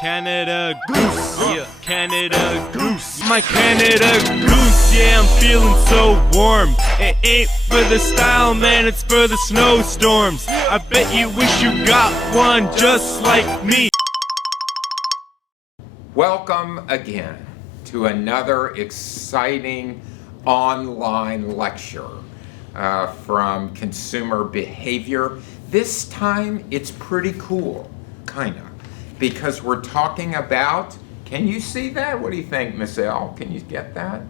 Canada Goose, yeah, Canada Goose. My Canada Goose, yeah, I'm feeling so warm. It ain't for the style, man, it's for the snowstorms. I bet you wish you got one just like me. Welcome again to another exciting online lecture from Consumer Behavior. This time it's pretty cool, kinda, because we're talking about, can you see that? What do you think, Miss L? Can you get that?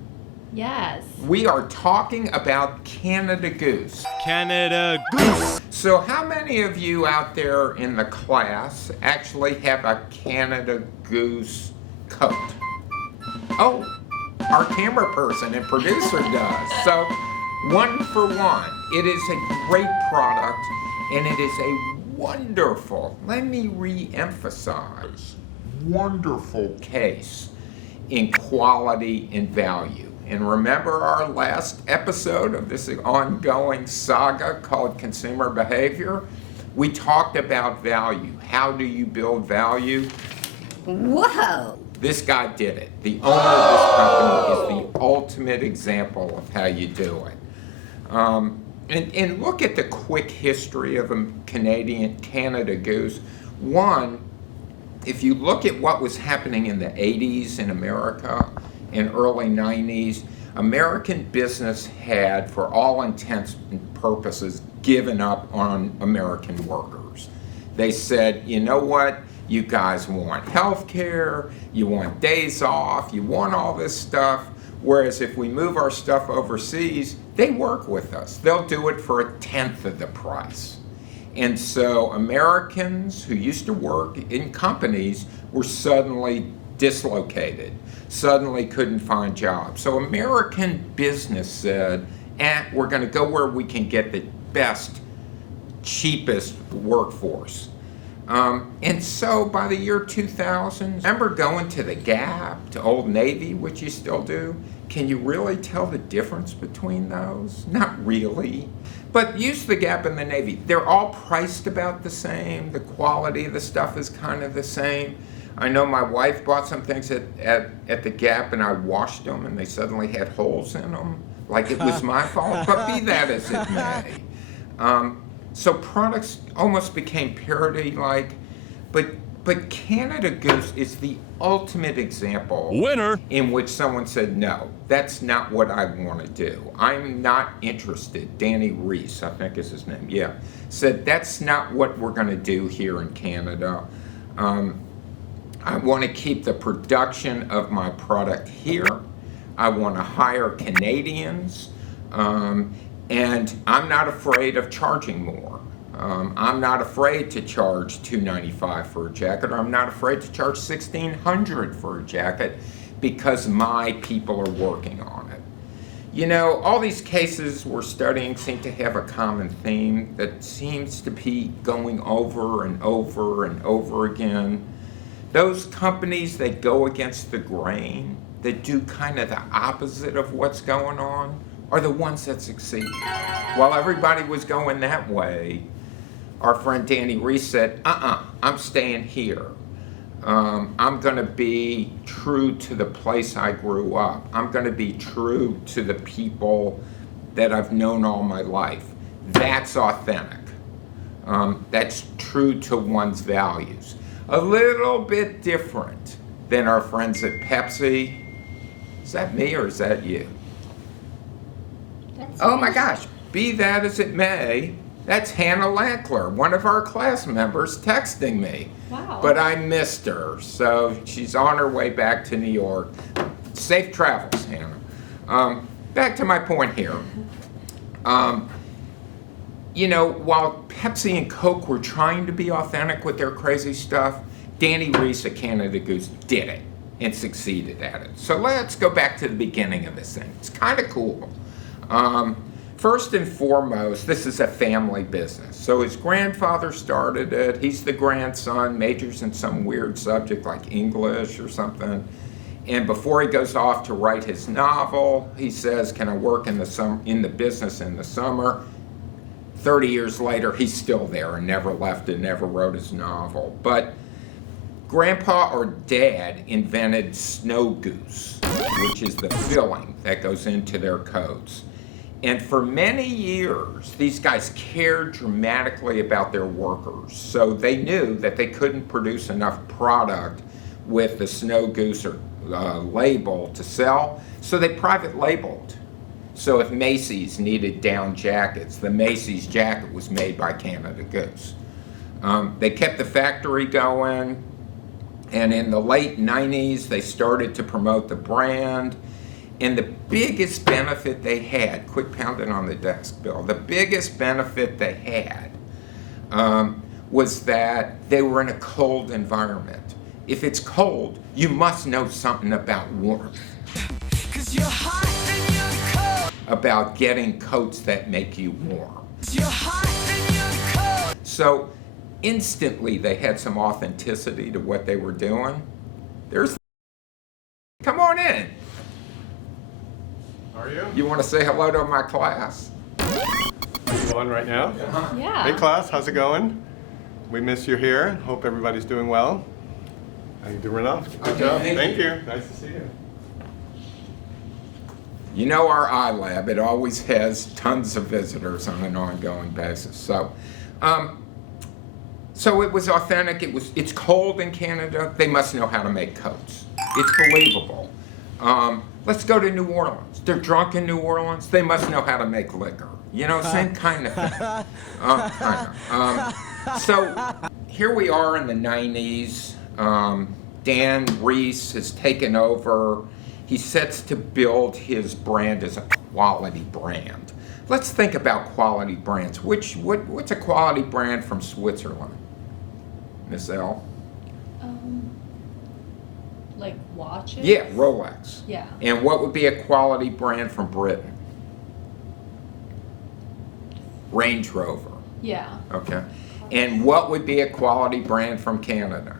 Yes. We are talking about Canada Goose. Canada Goose. So how many of you out there in the class actually have a Canada Goose coat? Oh, our camera person and producer does. So, one for one. It is a great product and it is a wonderful, let me re-emphasize, wonderful case in quality and value. And remember our last episode of this ongoing saga called Consumer Behavior? We talked about value. How do you build value? Whoa! This guy did it. The owner of this company is the ultimate example of how you do it. And look at the quick history of a Canada Goose. One, if you look at what was happening in the 80s in America and early 90s, American business had, for all intents and purposes, given up on American workers. They said, you know what? You guys want health care, you want days off, you want all this stuff. Whereas if we move our stuff overseas, they work with us. They'll do it for 1/10 of the price. And so Americans who used to work in companies were suddenly dislocated, suddenly couldn't find jobs. So American business said, we're going to go where we can get the best, cheapest workforce. And so by the year 2000, remember going to the Gap, to Old Navy, which you still do? Can you really tell the difference between those? Not really. But use the Gap and the Navy. They're all priced about the same. The quality of the stuff is kind of the same. I know my wife bought some things at the Gap and I washed them and they suddenly had holes in them. Like it was my fault, but be that as it may. So products almost became parody-like, but Canada Goose is the ultimate example Winner in which someone said, no, that's not what I want to do. I'm not interested. Danny Reese, I think is his name, yeah, said that's not what we're going to do here in Canada. I want to keep the production of my product here. I want to hire Canadians. And I'm not afraid of charging more. I'm not afraid to charge $295 for a jacket, or I'm not afraid to charge $1,600 for a jacket because my people are working on it. You know, all these cases we're studying seem to have a common theme that seems to be going over and over and over again. Those companies that go against the grain, that do kind of the opposite of what's going on, are the ones that succeed. While everybody was going that way, our friend Danny Reese said, I'm staying here. I'm gonna be true to the place I grew up. I'm gonna be true to the people that I've known all my life. That's authentic. That's true to one's values. A little bit different than our friends at Pepsi. Is that me or is that you? Oh my gosh, be that as it may, that's Hannah Lankler, one of our class members, texting me. Wow. But I missed her, so she's on her way back to New York. Safe travels, Hannah. Back to my point here. You know, while Pepsi and Coke were trying to be authentic with their crazy stuff, Danny Reese at Canada Goose did it and succeeded at it. So let's go back to the beginning of this thing. It's kind of cool. First and foremost, this is a family business. So his grandfather started it. He's the grandson, majors in some weird subject like English or something. And before he goes off to write his novel, he says, can I work in the business in the summer? 30 years later, he's still there and never left and never wrote his novel. But Grandpa or Dad invented Snow Goose, which is the filling that goes into their coats. And for many years, these guys cared dramatically about their workers. So they knew that they couldn't produce enough product with the Snow Goose label to sell, so they private labeled. So if Macy's needed down jackets, the Macy's jacket was made by Canada Goose. They kept the factory going, and in the late 90s, they started to promote the brand. And the biggest benefit they had, quit pounding on the desk, Bill, the biggest benefit they had was that they were in a cold environment. If it's cold, you must know something about warmth. 'Cause you're hot and you're cold. About getting coats that make you warm. You're hot and you're cold. So instantly they had some authenticity to what they were doing. Come on in. How are you? You want to say hello to my class? Are you on right now? Yeah. Hey class, how's it going? We miss you here. Hope everybody's doing well. How you doing off? Good Okay, job. thank Thank you. Nice to see you. You know our iLab, it always has tons of visitors on an ongoing basis. So it was authentic. It's cold in Canada. They must know how to make coats. It's believable. Let's go to New Orleans. They're drunk in New Orleans. They must know how to make liquor. You know, same kind of thing. So here we are in the 90s. Dan Rees has taken over. He sets to build his brand as a quality brand. Let's think about quality brands. What's a quality brand from Switzerland? Miss L? Like watches? Yeah, Rolex. Yeah. And what would be a quality brand from Britain? Range Rover. Yeah. Okay. And what would be a quality brand from Canada?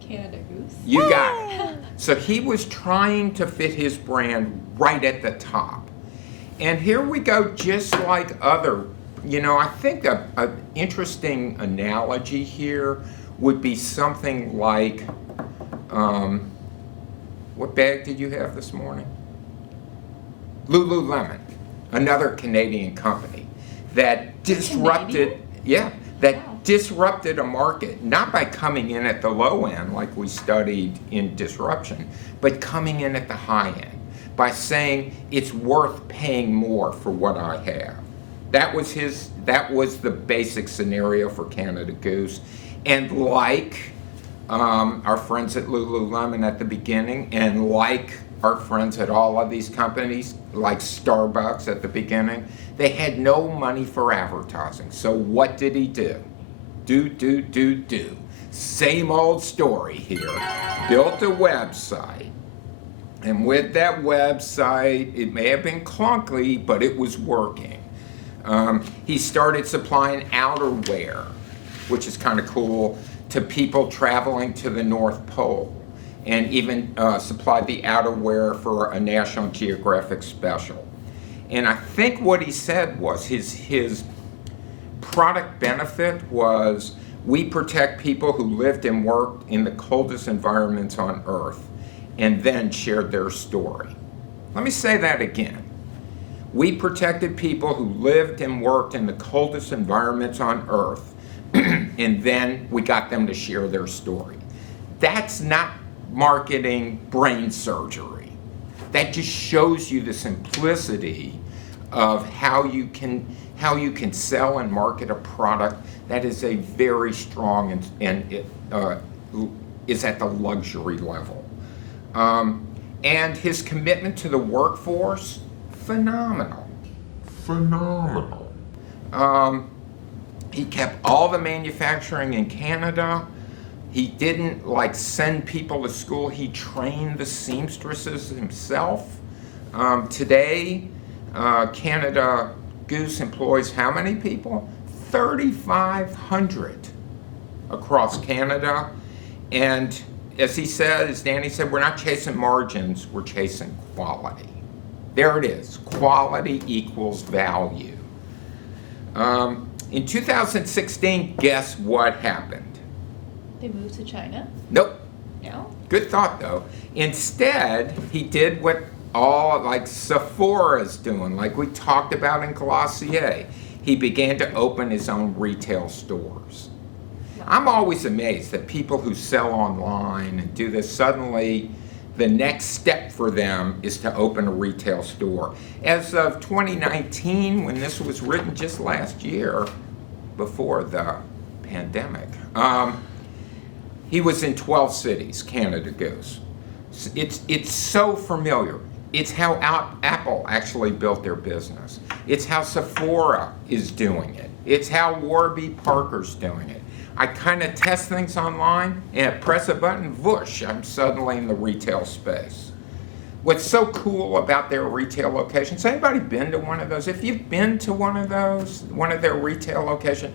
Canada Goose. You got it. So he was trying to fit his brand right at the top. And here we go, just like other, I think an interesting analogy here would be something like, what bag did you have this morning? Lululemon, another Canadian company that disrupted, disrupted a market, not by coming in at the low end like we studied in disruption, but coming in at the high end by saying it's worth paying more for what I have. That was the basic scenario for Canada Goose. And like our friends at Lululemon at the beginning, and like our friends at all of these companies, like Starbucks at the beginning, they had no money for advertising. So what did he do? Do. Same old story here. Built a website. And with that website, it may have been clunky, but it was working. He started supplying outerwear, which is kind of cool, to people traveling to the North Pole, and even supplied the outerwear for a National Geographic special. And I think what he said was his product benefit was, we protect people who lived and worked in the coldest environments on Earth, and then shared their story. Let me say that again. We protected people who lived and worked in the coldest environments on Earth, and then we got them to share their story. That's not marketing brain surgery. That just shows you the simplicity of how you can sell and market a product that is a very strong and it is at the luxury level. And his commitment to the workforce, phenomenal. He kept all the manufacturing in Canada. He didn't send people to school. He trained the seamstresses himself. Today, Canada Goose employs how many people? 3,500 across Canada. And as Danny said, we're not chasing margins, we're chasing quality. There it is, quality equals value. In 2016, guess what happened? They moved to China? Nope, Yeah. Good thought, though. Instead, he did what all like Sephora's doing, like we talked about in Glossier. He began to open his own retail stores. I'm always amazed that people who sell online and do this, suddenly the next step for them is to open a retail store. As of 2019, when this was written just last year, before the pandemic, he was in 12 cities, Canada Goose. It's so familiar. It's how Apple actually built their business. It's how Sephora is doing it. It's how Warby Parker's doing it. I kind of test things online and press a button, whoosh, I'm suddenly in the retail space. What's so cool about their retail locations, anybody been to one of those? If you've been to one of those, one of their retail locations,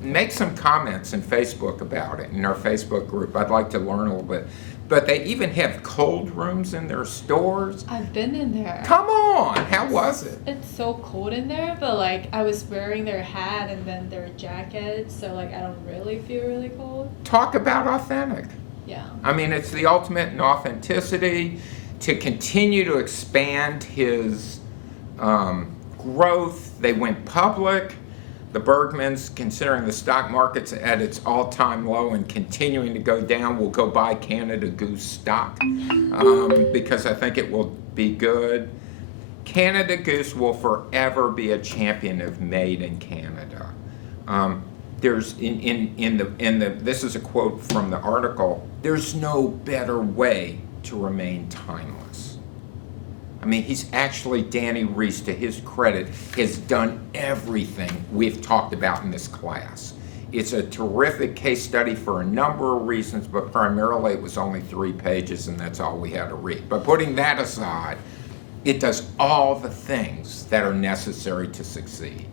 make some comments in Facebook about it, in our Facebook group. I'd like to learn a little bit. But they even have cold rooms in their stores. I've been in there. Come on, how was it? It's so cold in there, but like I was wearing their hat and then their jacket, so like I don't really feel really cold. Talk about authentic. Yeah. I mean, it's the ultimate in authenticity. To continue to expand his growth, they went public. The Bergmans, considering the stock market's at its all-time low and continuing to go down, will go buy Canada Goose stock because I think it will be good. Canada Goose will forever be a champion of made in Canada. There's this is a quote from the article. There's no better way to remain timeless. I mean, he's actually, Danny Reese, to his credit, has done everything we've talked about in this class. It's a terrific case study for a number of reasons, but primarily it was only 3 pages and that's all we had to read. But putting that aside, it does all the things that are necessary to succeed.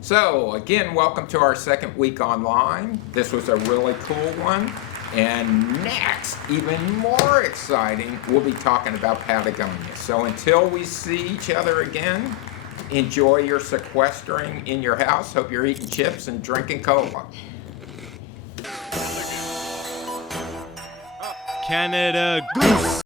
So again, welcome to our second week online. This was a really cool one. And next, even more exciting, we'll be talking about Patagonia. So until we see each other again, enjoy your sequestering in your house. Hope you're eating chips and drinking cola. Canada Goose.